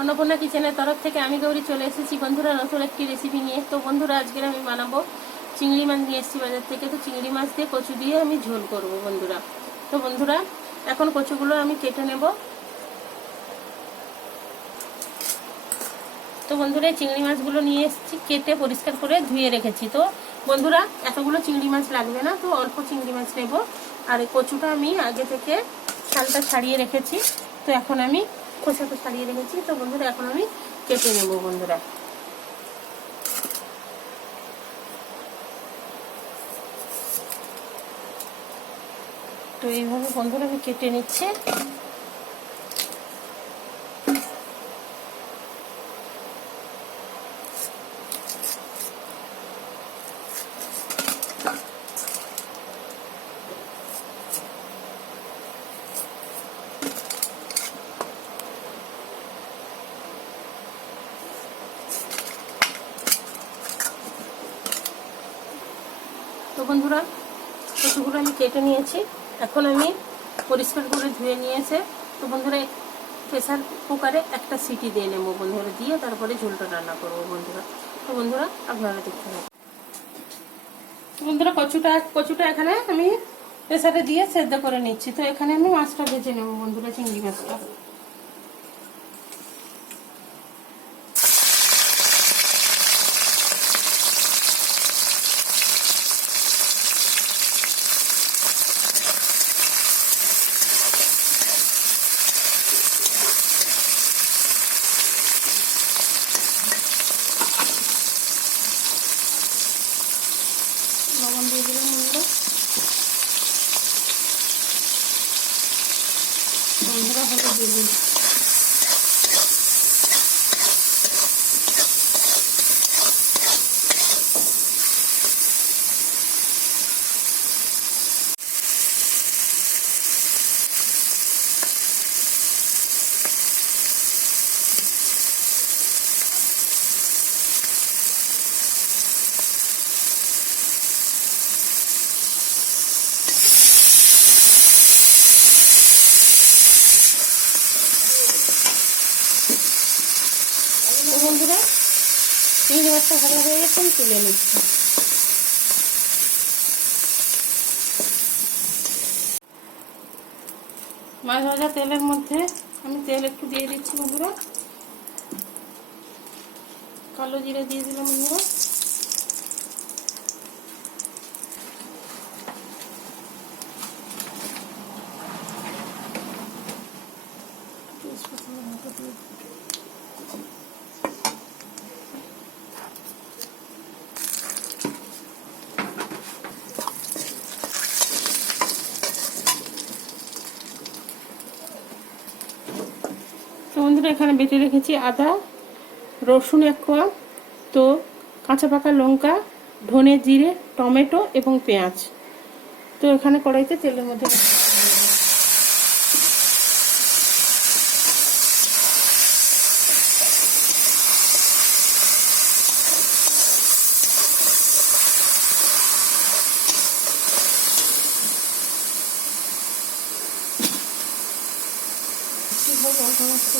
অন্নপূর্ণা কিচেনের তরফ থেকে আমি গৌরী চলে এসেছি। বন্ধুরা, নতুন একটি রেসিপি নিয়ে। তো বন্ধুরা, আজকের আমি বানাবো চিংড়ি মাছ নিয়ে এসেছি বাজার থেকে। তো চিংড়ি মাছ দিয়ে কচু দিয়ে আমি ঝোল করব বন্ধুরা। তো বন্ধুরা, এখন কচুগুলো আমি কেটে নেব। তো বন্ধুরা চিংড়ি মাছগুলো নিয়ে এসেছি, কেটে পরিষ্কার করে ধুয়ে রেখেছি। তো বন্ধুরা, এতগুলো চিংড়ি মাছ লাগবে না, তো অল্প চিংড়ি মাছ নেব। আর কচুটা আমি আগে থেকে ছালটা ছাড়িয়ে রেখেছি। তো এখন আমি খোসাটা ছাড়িয়ে রেখেছি। তো বন্ধুরা, এখন আমি কেটে নেব বন্ধুরা। তো এইভাবে বন্ধুরা আমি কেটে নিচ্ছি। তো বন্ধুরা, কচুগুলো আমি কেটে নিয়েছি। এখন আমি পরিষ্কার করে ধুয়ে নিয়েছে। তো বন্ধুরা, প্রেসার কুকারে একটা সিটি দিয়ে নেব বন্ধুরা, দিয়ে তারপরে ঝোলটা রান্না করব বন্ধুরা। তো বন্ধুরা, আপনারা দেখতে পাবেন বন্ধুরা, কচুটা কচুটা এখানে আমি প্রেসারে দিয়ে সেদ্ধ করে নিচ্ছি। তো এখানে আমি মাছটা ভেজে নেব বন্ধুরা, চিংড়ি মাছটা লবণ দিয়ে দিলাম বন্ধুরা বন্ধুরা হলুদ দিয়ে দিন তো বন্ধুরা চিংড়ি মাছটা ভালো হয়ে গেছে, আমি তুলে নিচ্ছি। মাছ ভাজা তেলের মধ্যে আমি তেল একটু দিয়ে দিচ্ছি বন্ধুরা। কালো জিরা দিয়ে দিলাম বন্ধুরা বন্ধুরা, এখানে বেটে রেখেছি আদা, রসুন এক কোয়া, তো কাঁচা পাকা লঙ্কা, ধনে জিরে, টমেটো এবং পেঁয়াজ। তো এখানে কড়াইতে তেলের মধ্যে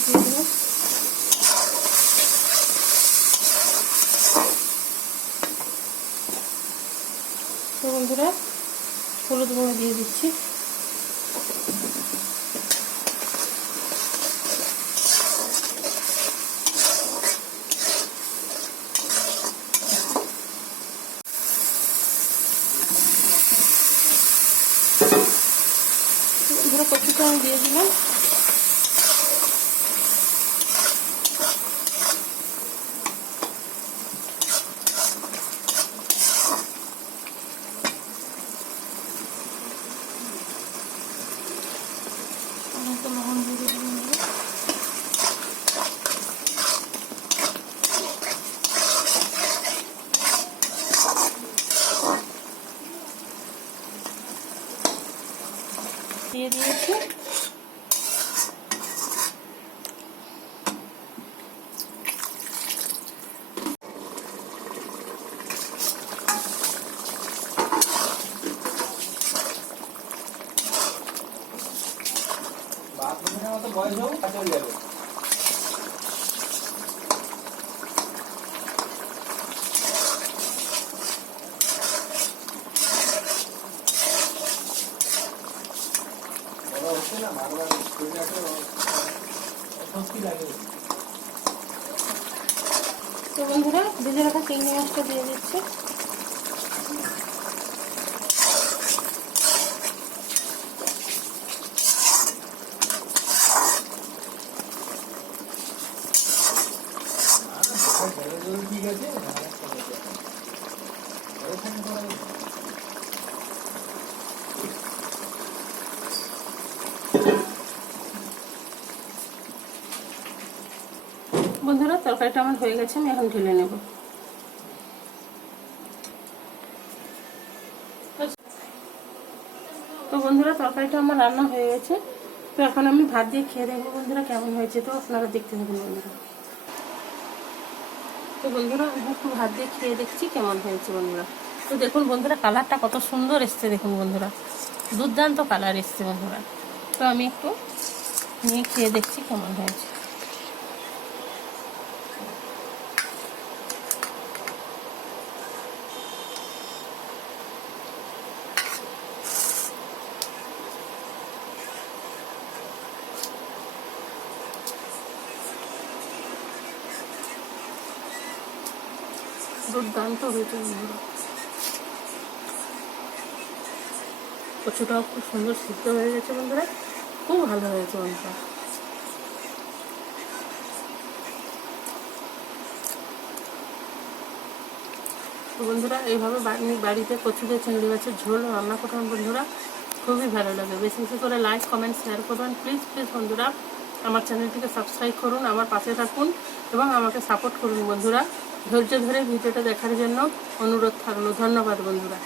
লঙ্কা মশলা দিয়ে দিলাম তো বন্ধুরা হলুদ গুঁড়ো অনেকটা লবণ বন্ধুরা। দিয়ে দিয়েছি বয়স হোক কাঁচা যাবে তো বন্ধুরা ভেজে রাখা তিন মাসটা দিয়ে দিচ্ছে। তরকারিটা আমার হয়ে গেছে, আমি এখন ঢেলে নেব। তো বন্ধুরা, তরকারিটা আমার রান্না হয়ে গেছে। তো এখন আমি ভাত দিয়ে খেয়ে দেখব বন্ধুরা, কেমন হয়েছে তো আপনারা দেখতে থাকুন বন্ধুরা। তো বন্ধুরা, আমি একটু ভাত দিয়ে খেয়ে দেখছি কেমন হয়েছে বন্ধুরা। তো দেখুন বন্ধুরা, কালারটা কত সুন্দর এসছে দেখুন বন্ধুরা। দুর্দান্ত কালার এসছে বন্ধুরা। তো আমি একটু নিয়ে খেয়ে দেখছি কেমন হয়েছে। দুর্দান্ত হয়েছে। কচুটাও খুব সুন্দর সিদ্ধ হয়ে গেছে বন্ধুরা। খুব ভালো হয়েছে বন্ধুরা। বন্ধুরা, এইভাবে বাড়িতে কচু দিয়ে চিংড়ি মাছের ঝোল রান্না করবেন বন্ধুরা। খুবই ভালো লাগে বেশি বেশি করে লাইক কমেন্ট শেয়ার করবেন। প্লিজ প্লিজ বন্ধুরা, আমার চ্যানেলটিকে সাবস্ক্রাইব করুন, আমার পাশে থাকুন এবং আমাকে সাপোর্ট করুন বন্ধুরা। ধৈর্য ধরে ভিডিওটা দেখার জন্য অনুরোধ থাকল। ধন্যবাদ বন্ধুরা।